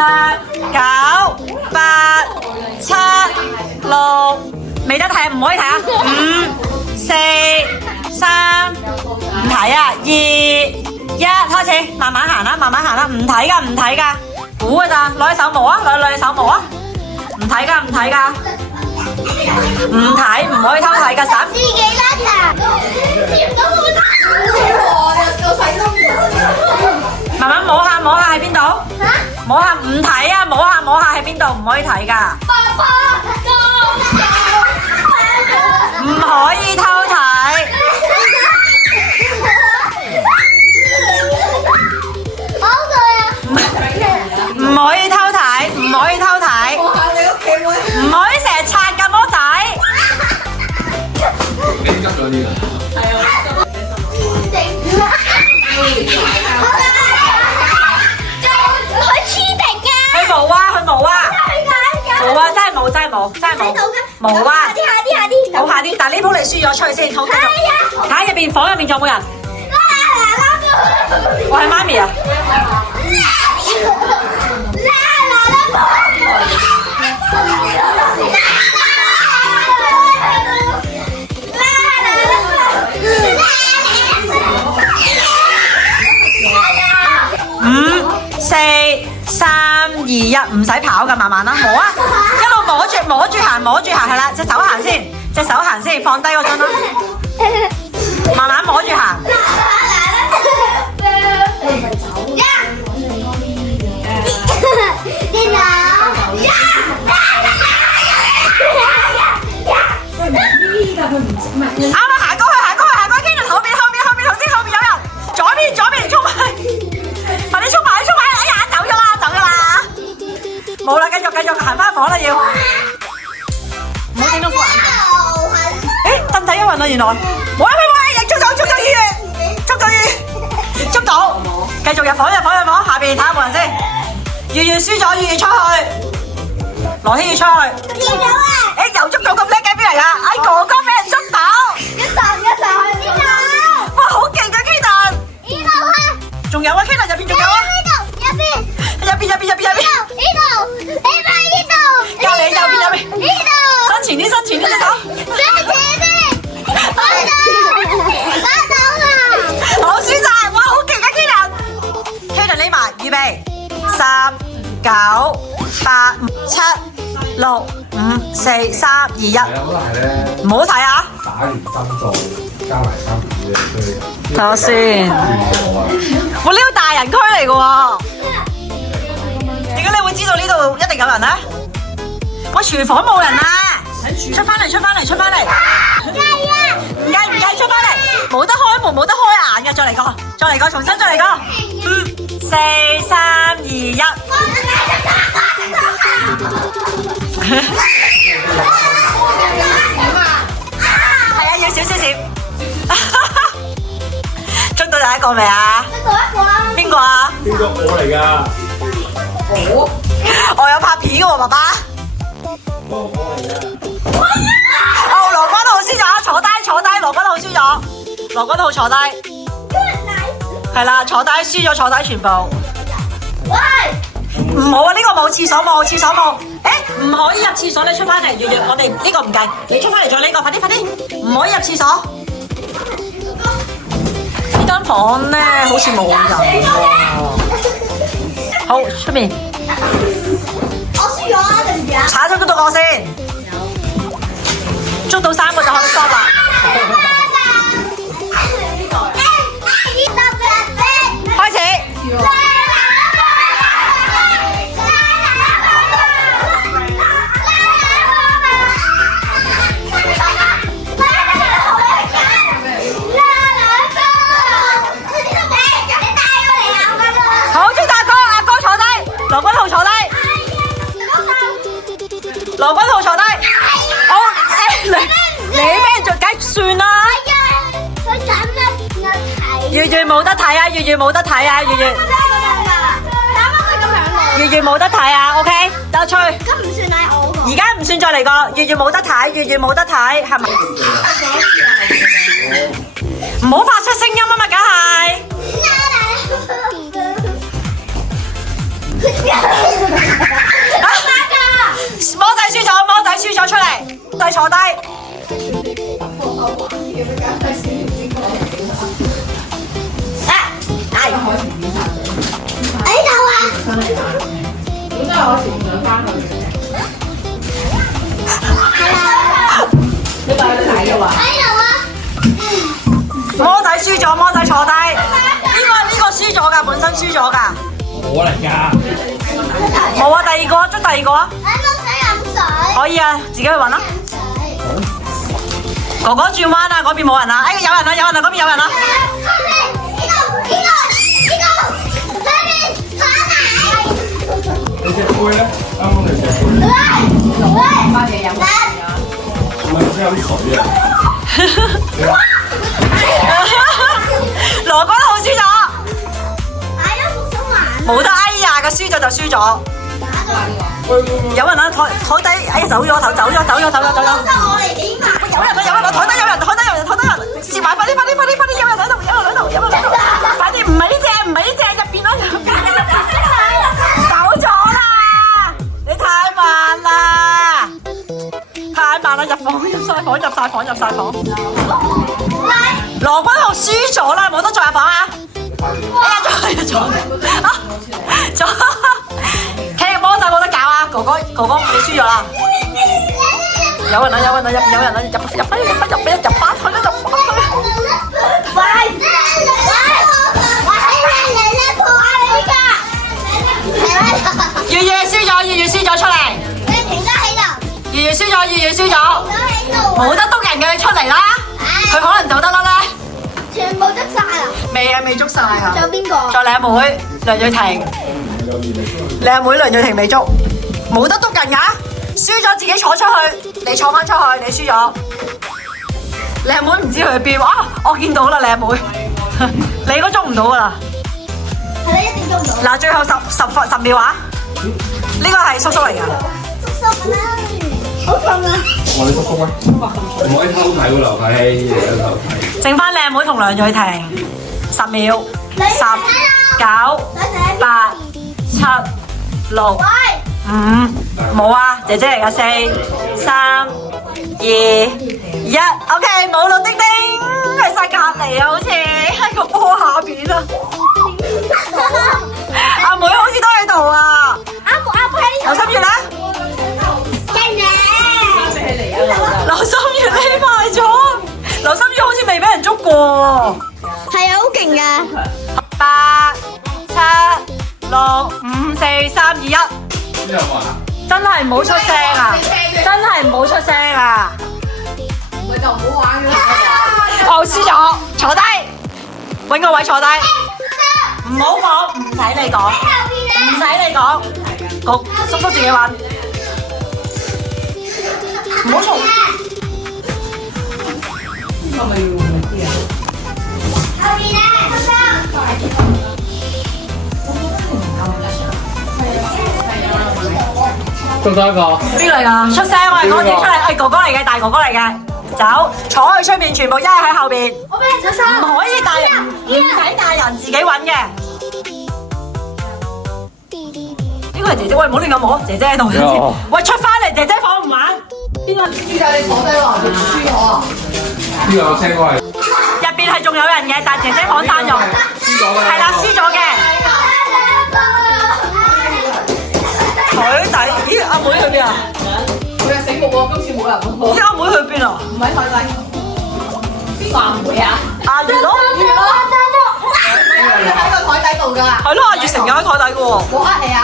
9、8、7、6，未得睇，唔可以睇啊！5、4、3，唔睇啊！2、1，開始，慢慢行啦，慢慢行啦，唔睇噶，唔睇噶，估噶咋？攞隻手摸啊，攞隻手摸啊！唔睇噶，唔睇噶，唔睇，唔可以偷睇噶，閃！自己拉㗎，掂到好大。慢慢摸下，摸下喺邊度？摸下唔睇啊！摸下喺邊度？唔可以睇噶，唔可以偷睇，唔可以偷睇，唔可以偷睇，唔可以成日刷噶魔仔。你急咗啲啦。係啊。佢冇啊！冇啊！真係冇，真係冇，真係冇，冇啊！好下啲，但係呢鋪你輸咗，出去先，好繼續。睇下入邊房入邊仲有冇人？我係媽咪啊！5、4、3、2、1，唔使跑噶，慢慢啦，摸啊，一路摸住行，係啦，隻手行先，放低嗰樽啦，慢慢摸住行。啱啦，行過去，跟住後邊有人，左邊衝埋，快啲衝埋，哎呀，走咗啦，冇啦，繼續行翻房啦要，唔好整到副眼鏡。誒，身體一暈啦原來，喂，捉到，繼續入房，下邊睇下冇人先，月月輸咗，月月出去，羅希月出去，見到啊！誒，又捉到咁叻嘅邊嚟㗎？哎，哥哥俾人捉到，哇，好勁啊 Kaden！仲有啊 Kaden 入邊仲有啊！入邊，隔離右邊，伸前啲隻手，好輸晒，哇，好勁啊 Kaden！Kaden 匿埋，預備，10、9、8、7、6、5、4、3、2、1，好大咧，唔好睇啊！打完針再加埋3片嘅，所以睇下先，我呢個大人區嚟嘅喎，點解你會知道呢度一定有人咧？喂，廚房冇人啊！出翻嚟，唔介，出翻嚟，冇得開門，冇得開眼嘅，再嚟個，重新再嚟個，5、4、3、2、1，係啊，要少，捉到第一個未啊？邊個啊？邊個我嚟㗎？我有拍片嘅喎，爸爸。我嚟㗎。哦，羅君浩輸咗，坐低，羅君浩輸咗，羅君浩坐低。係啦，坐低，輸咗坐低全部。唔好啊，呢個冇廁所冇。誒，唔可以入廁所，你出翻嚟，月月，我哋呢個唔計，你出翻嚟再呢個，快啲，唔可以入廁所。呢間房咧好似冇人喎。好，出面。踩咗嗰度我先，捉到3個就可以 stop 啦。開始。好，祝大哥，阿哥坐低，羅君浩坐低。羅君浩坐低，你俾人做梗算啦。月月冇得睇啊，月月冇得睇啊，月月冇得睇啊 ，OK， 得吹。而家唔算再嚟個，月月冇得睇，月月冇得睇，係咪？唔好發出聲音啊嘛，梗係。魔仔輸咗，魔仔輸咗出嚟，仔坐低。喺度啊！本身我前唔想翻去嘅。你帶佢睇嘅話，喺度啊！魔仔輸咗，魔仔坐低。呢個輸咗㗎，本身輸咗㗎。我嚟㗎。冇啊，第二個啊，捉第二個啊。我想飲水。可以啊，自己去揾啦。哥哥轉彎啊，嗰邊冇人啊。哎，有人啊，有人啊，嗰邊有人啊。你隻杯咧？啱啱你隻杯。翻嘢飲。唔係先有啲水啊！羅君浩輸咗。冇得哎呀，個輸咗就輸咗。有人啊，台底，哎呀走咗，走咗。有人啊，台底有人，接埋快啲，有人喺度，快啲，唔係呢隻，入邊啦，走咗啦，你太慢啦，入晒房。羅君浩輸咗啦，冇得再入房啊！哎呀，咗，踢波就冇得搞啊！哥哥你輸咗啦！有人啊！入翻去！月月輸咗出嚟！月輸咗！冇得督人嘅，你出嚟啦！佢可能走得啦咧。全部捉晒啦！未捉晒啊！仲有邊個？仲有你阿妹梁瑞婷，你阿妹梁瑞婷未捉，冇得督人噶，輸咗自己坐出去，你坐翻出去，你輸咗。你阿妹唔知去邊啊！我見到啦，你阿妹，你應該捉唔到噶啦。係你一定捉唔到。嗱，最後十秒啊！呢個係叔叔嚟噶。叔啦，好痛啊！我哋叔叔啊，唔可以偷睇喎，劉啟希，你喺度偷睇。剩翻你阿妹同梁瑞婷，10秒，10、9、8、7、6、5，冇啊，姐姐嚟噶，4、3、2、1 ，OK， 冇咯，叮叮，喺晒隔離啊，好似喺個波下邊啊。阿妹好似都喺度啊。阿妹喺劉心月咧？劉心月匿埋咗，劉心月好似未俾人捉過。係啊，好勁噶！ 8、7、6、5、4、3、2、1，邊有啊？真係唔好出聲啊！真係唔好出聲啊！咪就唔好玩啦。我輸咗，坐低，搵個位坐低，唔好講，唔使你講，唔使你講，叔叔自己玩，唔好嘈。係咪要換啲啊？後邊咧，叔叔。仲多一個。邊個嚟㗎？出聲啊！我自己出嚟，係哥哥嚟嘅，大哥哥嚟嘅。走，坐去出面，全部一係喺後邊。我俾人咗手。唔可以大人，唔使大人自己揾嘅。呢個係姐姐，喂，唔好亂咁摸，姐姐喺度。喂，出翻嚟，姐姐房唔玩。邊個？知㗎，你坐低話你輸咗啊！呢個車哥係入邊係仲有人嘅，但係姐姐房散咗。輸咗㗎。係啦，輸咗嘅。台底，咦？阿妹去邊啊？佢係醒目喎，今次冇人喎。咦？阿妹去邊啊？唔喺台底。邊個阿妹啊？阿月咯。你喺個台底度㗎。係咯，阿月成日喺台底嘅喎。冇呃你啊！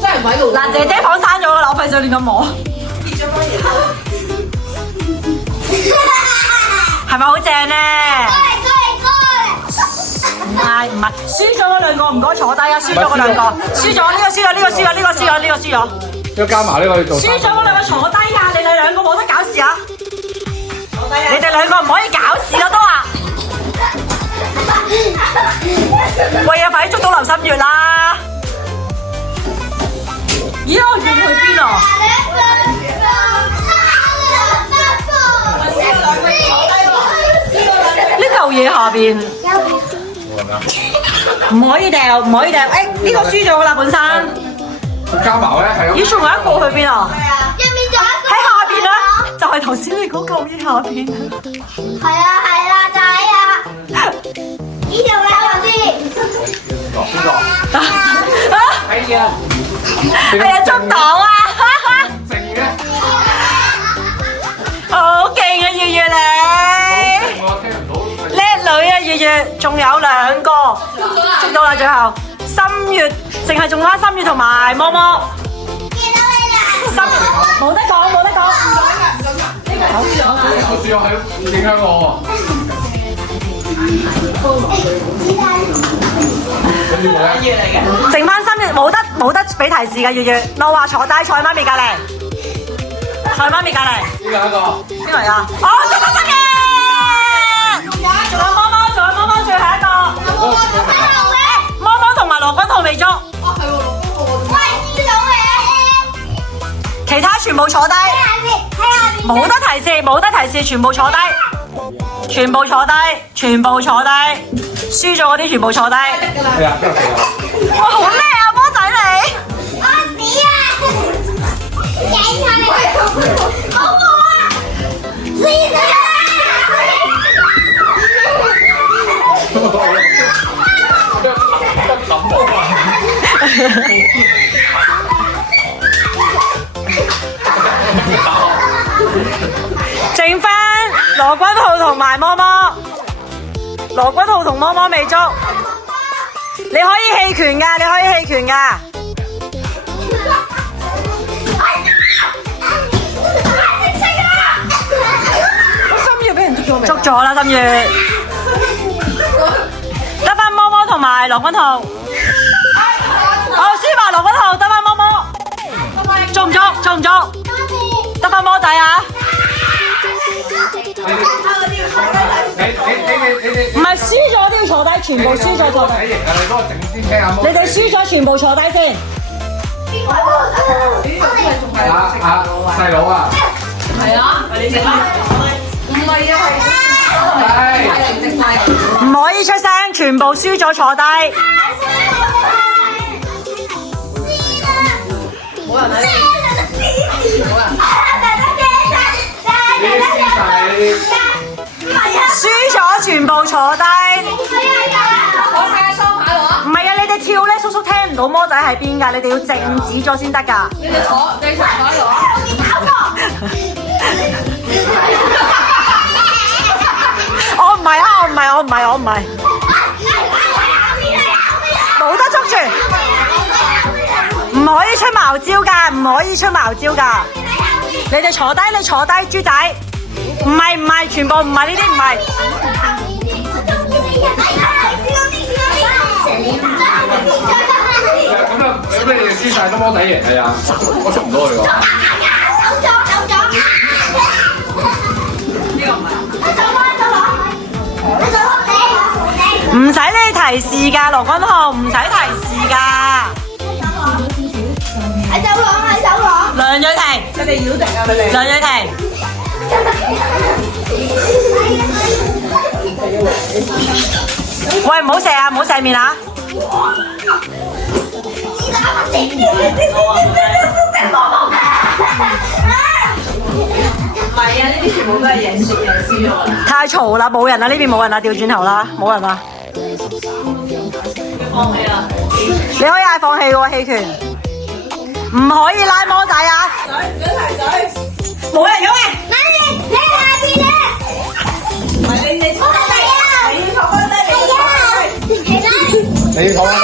真係唔喺度。嗱，姐姐房閂咗㗎啦，我費事亂咁摸。跌咗乜嘢？係咪好正咧？唔係，輸咗嗰兩個唔該坐低啊！輸咗嗰兩個，輸咗呢個輸咗，呢個輸咗，呢個輸咗，呢個輸咗。要加埋呢個要做。輸咗嗰兩個坐低啊！你哋兩個冇得搞事啊！你哋兩個唔可以搞事咯都話。喂啊！快啲捉到劉心月啦！咦？我月去邊啊？呢嚿嘢下邊。唔可以掉，唔可以掉。誒呢個輸咗㗎啦，本身。加埋咧係咁。咦，仲有一個去邊啊？入面仲有一個喺下邊啦，就係頭先你嗰嚿嘢下邊。係啊，仔啊！呢條咧我知。邊個？係啊。係啊，捉到啊！剩嘅。好勁啊，月月你！我聽唔到。叻女啊，月月，仲有2個，捉到啦，最後心月，淨係仲翻心月同埋摸摸。見到你啦！冇得講，冇得講。我試過係影響我剩翻心月，冇得俾提示㗎，月月。我話坐低，坐喺媽咪隔離，坐喺媽咪隔離。邊個一個？邊個嚟啊？哦，捉到嘅！仲有摸摸，最後一個。摸摸同埋羅君浩未捉。喂，見到你！其他全部坐低。冇得提示，冇得提示，全部坐低，全部坐低，全部坐低，輸咗嗰啲全部坐低。係啊，邊個嚟啊？哇，好叻啊，魔仔你！我死啊！影下你，好冇啊！死啦！剩翻羅君浩同埋摸摸，羅君浩同摸摸未捉，你可以棄權㗎，你可以棄權㗎。心月俾人捉咗未？捉咗啦，心月。得翻摸摸同埋羅君浩。哦，輸埋羅君浩，得翻摸摸。捉唔捉？捉唔捉？得翻魔仔啊！唔係輸咗都要坐低，全部輸咗坐低。你哋輸咗全部坐低先。細佬啊！係啊，你食啦。唔係啊，唔可以出聲，全部輸咗坐低。冇人喺。輸咗全部坐低。我睇下雙牌喎。唔係啊，你哋跳咧，叔叔聽唔到魔仔喺邊㗎，你哋要靜止咗先得㗎。你哋坐牌喎。我唔係啊，我唔係。冇得捉住，唔可以出茅招㗎，唔可以出茅招㗎。你哋坐低，你坐低，豬仔。唔係，全部唔係呢啲，唔係。咁你哋輸晒都魔仔贏係啊？我捉唔到佢喎。唔使你提示㗎，羅君浩，唔使提示㗎。喺走廊。梁瑞婷，你哋擾定啊！你哋。梁瑞婷。喂，唔好射啊，唔好射面啊！唔係啊，呢啲全部都係贏輸咗啦。太嘈啦，冇人啦，呢邊冇人啦，調轉頭啦，冇人啦。放棄啦。你可以嗌放棄喎，棄權。唔可以拉魔仔啊！冇人喐嘅。你喺下邊咧。唔係你坐翻低啊！你要坐翻低，你要坐翻低。你要坐翻低。